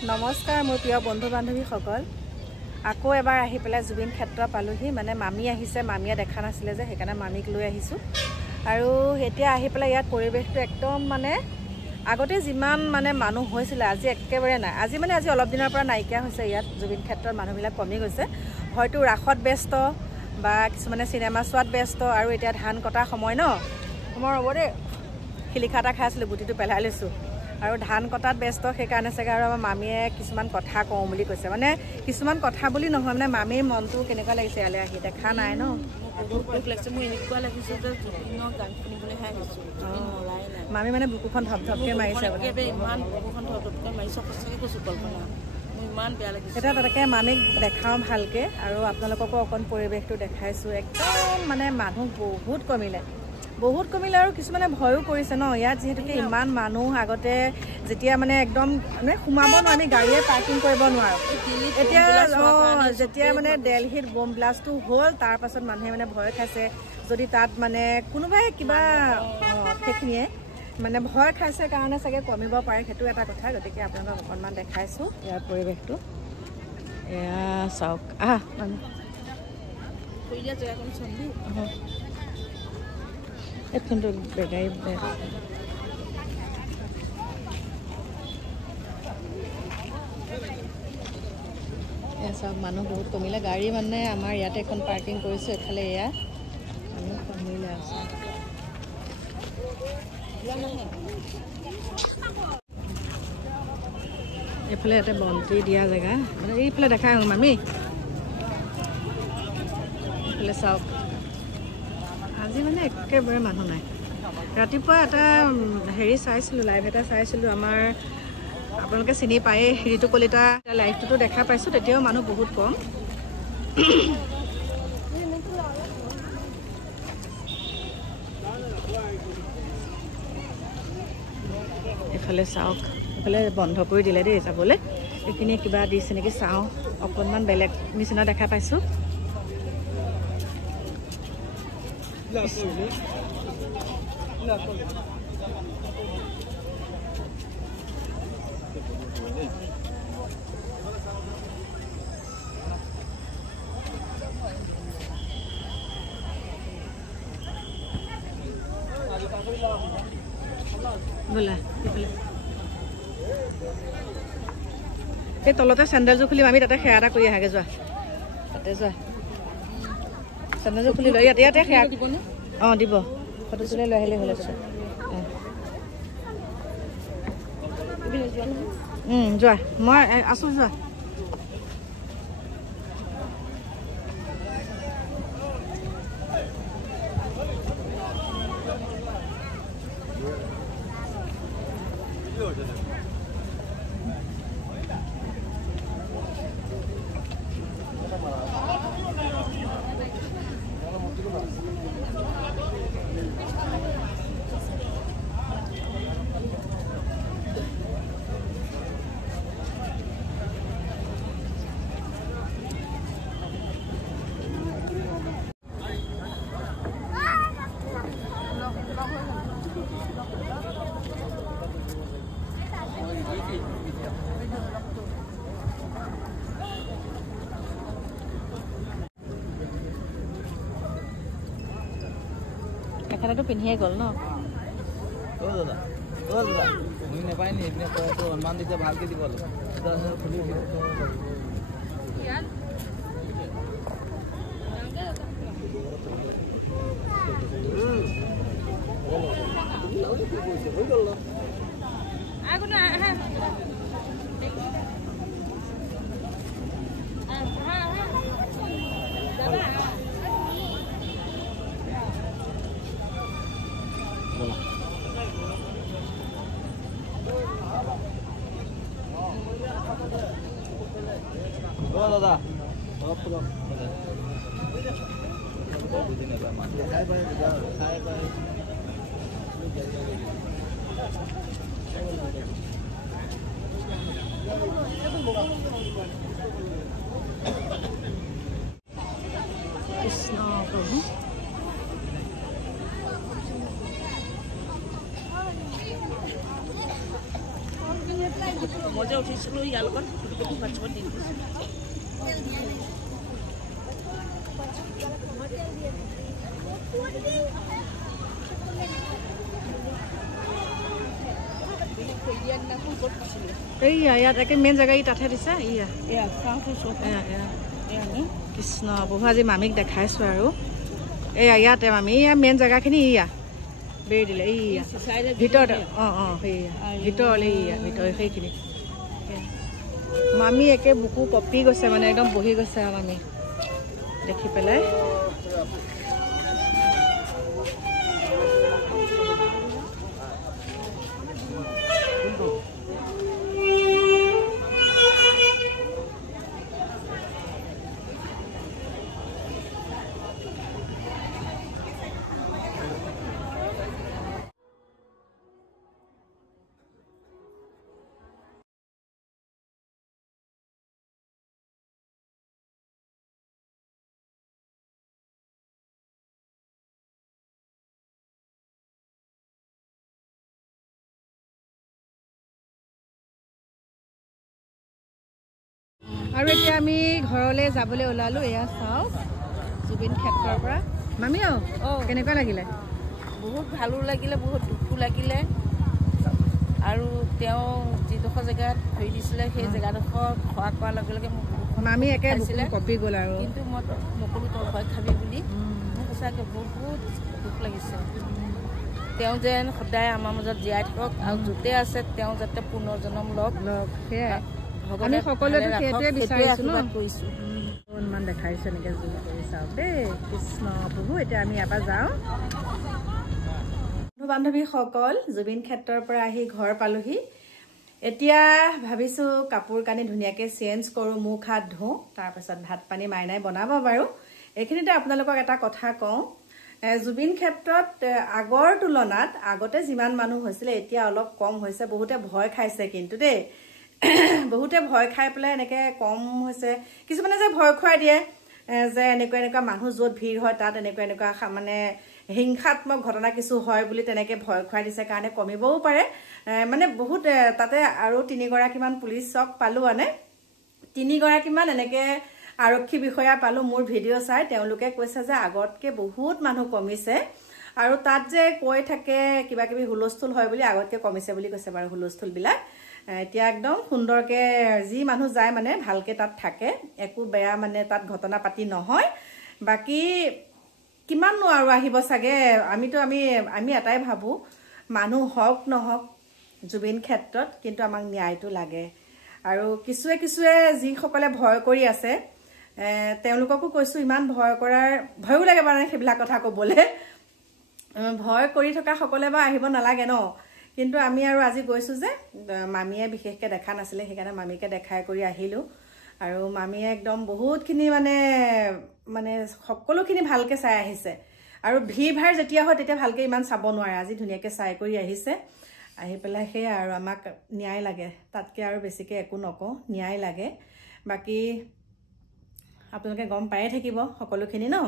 নমস্কাৰ মোৰ প্ৰিয় বন্ধু বান্ধৱীসকল আকৌ এবাৰ আহি পেলাই জুবিন ক্ষেত্ৰ পালোহি মানে মামী আহিছে মামীয়ে দেখা নাছিলে যে সেইকাৰণে মামীক লৈ আহিছোঁ আৰু এতিয়া আহি পেলাই ইয়াত পৰিৱেশটো একদম মানে আগতে যিমান মানে মানুহ হৈছিল আজি একেবাৰে নাই আজি অলপ দিনৰ পৰা নাইকিয়া হৈছে ইয়াত জুবিন ক্ষেত্ৰৰ মানুহবিলাক কমি গৈছে হয়তো ৰাখত ব্যস্ত বা কিছুমানে সিনেমা চোৱাত ব্যস্ত আৰু এতিয়া ধান কটা সময় ন মই ৰবৰে খিলিখা এটা খাই আছিলোঁ বুটিটো পেলাই লৈছোঁ আৰু ধান কটাত ব্যস্ত সেইকাৰণে চাগে আৰু আমাৰ মামীয়ে কিছুমান কথা কওঁ বুলি কৈছে মানে কিছুমান কথা বুলি নহয় মানে মামীৰ মনটো কেনেকুৱা লাগিছে ইয়ালৈ আহি দেখা নাই ন বহুত লাগিছে মোৰ এনেকুৱা লাগিছে যে জুবিনৰ গান শুনিবলৈহে আহিছোঁ মামী মানে বুকুখন ধপধপকৈ মাৰিছে একেবাৰে ইমান বুকুখন ধপধপকৈ মাৰিছে সঁচাকৈ কৈছোঁ কল্পনা মোৰ ইমান বেয়া লাগিছে এতিয়া তাকে মামীক দেখাওঁ ভালকৈ আৰু আপোনালোককো অকণ পৰিৱেশটো দেখাইছোঁ একদম মানে মানুহ বহুত কমিলে আৰু কিছুমানে ভয়ো কৰিছে ন ইয়াত যিহেতুকে ইমান মানুহ আগতে যেতিয়া মানে একদম মানে সোমাব নোৱাৰো আমি গাড়ীয়ে পাৰ্কিং কৰিব নোৱাৰোঁ এতিয়া যেতিয়া মানে দিল্লীত বম ব্লাষ্টটো হ'ল তাৰ পাছত মানুহে মানে ভয় খাইছে যদি তাত মানে কোনোবাই কিবা সেইখিনিয়ে মানে ভয় খাইছে কাৰণে চাগে কমিব পাৰে সেইটো এটা কথা গতিকে আপোনালোকক অকণমান দেখাইছোঁ ইয়াৰ পৰিৱেশটো এয়া চাওক এইখনটো গাড়ী চাওক মানুহ বহুত কমিলে গাড়ী মানে আমাৰ ইয়াতে এখন পাৰ্কিং কৰিছোঁ এফালে এয়া মানুহ কমিলে আছে এইফালে ইয়াতে বন্তি দিয়া জেগা মানে এইফালে দেখাই আহোঁ মামী এইফালে চাওক আজি মানে একেবাৰে মানুহ নাই ৰাতিপুৱা এটা হেৰি চাইছিলোঁ লাইভ এটা চাইছিলোঁ আমাৰ আপোনালোকে চিনি পায়ে ঋতু কলিতা লাইভটোতো দেখা পাইছোঁ তেতিয়াও মানুহ বহুত কম এইফালে চাওক এইফালে বন্ধ কৰি দিলে দেই যাবলৈ এইখিনিয়ে কিবা দিছে নেকি চাওঁ অকণমান বেলেগ নিচিনা দেখা পাইছোঁ বোলা এই তলতে চেণ্ডেলযোৰ খুলিম আমি তাতে সেৱা এটা কৰি আহাগে যোৱা তাতে যোৱা চেণ্ডেলযোৰ খুলি লৈ ইয়াতে সেৱা অঁ দিব ফটো তুলি লৈ আহিলে হ'লে যোৱা মই আছোঁ যোৱা এখানেতো পিন্ধিয়ে গ'ল ন দাদা তুমি নাপায় নি এইপিনে কয়তো অনুমান দিছে ভালকৈ দিব দাদা কৃষ্ণ প্ৰভু মজা উঠিছে দিছিলোঁ ইয়াৰ লগত ফটোকপি হোৱাটছএপত দি দিছোঁ এইয়া ইয়াত একে মেইন জেগা ই তাতহে দিছে ইয়া এয়া চাওঁচোন চব এয়া নে কৃষ্ণ প্ৰভু আজি মামীক দেখাইছোঁ আৰু এয়া ইয়াতে মামী এয়া মেইন জেগাখিনি ইয়া বেৰি দিলে ইয়া ভিতৰতে সেয়া ভিতৰলৈ ইয়া ভিতৰ সেইখিনি মামী একে বুকু কঁপি গৈছে মানে একদম বহি গৈছে আৰু মামী দেখি পেলাই আৰু এতিয়া আমি ঘৰলৈ যাবলৈ ওলালোঁ এয়া চাওক জুবিন ক্ষেত্ৰৰ পৰা মামী কেনেকুৱা লাগিলে বহুত ভালো লাগিলে বহুত দুখো লাগিলে আৰু তেওঁ যিডোখৰ জেগাত থৈ দিছিলে সেই জেগাডোখৰ খোৱা কৰাৰ লগে লগে মোক মামী একে কপি গ'ল আৰু কিন্তু মই নকলোঁ তই ভয় খাবি বুলি মোৰ সঁচাকৈ বহুত দুখ লাগিছে তেওঁ যেন সদায় আমাৰ মাজত জীয়াই থাকক আৰু য'তে আছে তেওঁ যাতে পুনৰ্জন্ম লওক সেয়াই আমি সকলোৱে সেইটোৱে বিচাৰিছোঁ ন কৰিছোঁ ইমান দেখাইছোঁ এনেকৈ জুম কৰি চাওক দেই কৃষ্ণ প্ৰভু এতিয়া আমি ইয়াৰ পৰা যাওঁ বন্ধু বান্ধৱীসকল জুবিন ক্ষেত্ৰৰ পৰা আহি ঘৰ পালোহি এতিয়া ভাবিছোঁ কাপোৰ কানি ধুনীয়াকৈ চেঞ্জ কৰোঁ মুখ হাত ধুওঁ তাৰপাছত ভাত পানী মাইনাই বনাব বাৰু এইখিনিতে আপোনালোকক এটা কথা কওঁ জুবিন ক্ষেত্ৰত আগৰ তুলনাত আগতে যিমান মানুহ হৈছিলে এতিয়া অলপ কম হৈছে বহুতে ভয় খাইছে কিন্তু দেই বহুতে ভয় খাই পেলাই এনেকৈ কম হৈছে কিছুমানে যে ভয় খুৱাই দিয়ে যে এনেকুৱা মানুহ য'ত ভিৰ হয় তাত এনেকুৱা মানে হিংসাত্মক ঘটনা কিছু হয় বুলি তেনেকৈ ভয় খুৱাই দিছে কাৰণে কমিবও পাৰে মানে বহুত তাতে আৰু 3গৰাকীমান পুলিচক পালোঁ মানে 3গৰাকীমান এনেকৈ আৰক্ষী বিষয়া পালোঁ মোৰ ভিডিঅ' চাই তেওঁলোকে কৈছে যে আগতকৈ বহুত মানুহ কমিছে আৰু তাত যে কৈ থাকে কিবা কিবি হুলস্থুল হয় বুলি আগতকৈ কমিছে বুলি কৈছে বাৰু হুলস্থুলবিলাক এতিয়া একদম সুন্দৰকৈ যি মানুহ যায় মানে ভালকৈ তাত থাকে একো বেয়া মানে তাত ঘটনা পাতি নহয় বাকী কিমাননো আৰু আহিব চাগে আমি এটাই ভাবোঁ মানুহ হওক নহওক জুবিন ক্ষেত্ৰত কিন্তু আমাক ন্যায়টো লাগে আৰু কিছুৱে যিসকলে ভয় কৰি আছে তেওঁলোককো কৈছোঁ ইমান ভয়ো লাগে মানে সেইবিলাক কথা ক'বলৈ ভয় কৰি থকা সকলে বা আহিব নালাগে ন কিন্তু আমি আৰু আজি গৈছোঁ যে মামীয়ে বিশেষকৈ দেখা নাছিলে সেইকাৰণে মামীকে দেখাই কৰি আহিলোঁ আৰু মামীয়ে একদম বহুতখিনি মানে সকলোখিনি ভালকৈ চাই আহিছে আৰু ভিৰ ভাৰ যেতিয়া হয় তেতিয়া ভালকৈ ইমান চাব নোৱাৰে আজি ধুনীয়াকৈ চাই কৰি আহিছে আহি পেলাই সেয়া আৰু আমাক ন্যায় লাগে তাতকৈ আৰু বেছিকৈ একো নকওঁ ন্যায় লাগে বাকী আপোনালোকে গম পায়ে থাকিব সকলোখিনি ন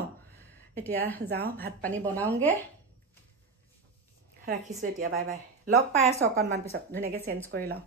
এতিয়া যাওঁ ভাত পানী বনাওঁগৈ ৰাখিছোঁ এতিয়া বাই বাই লগ পাই আছোঁ অকণমান পিছত ধুনীয়াকৈ চেঞ্জ কৰি লওঁ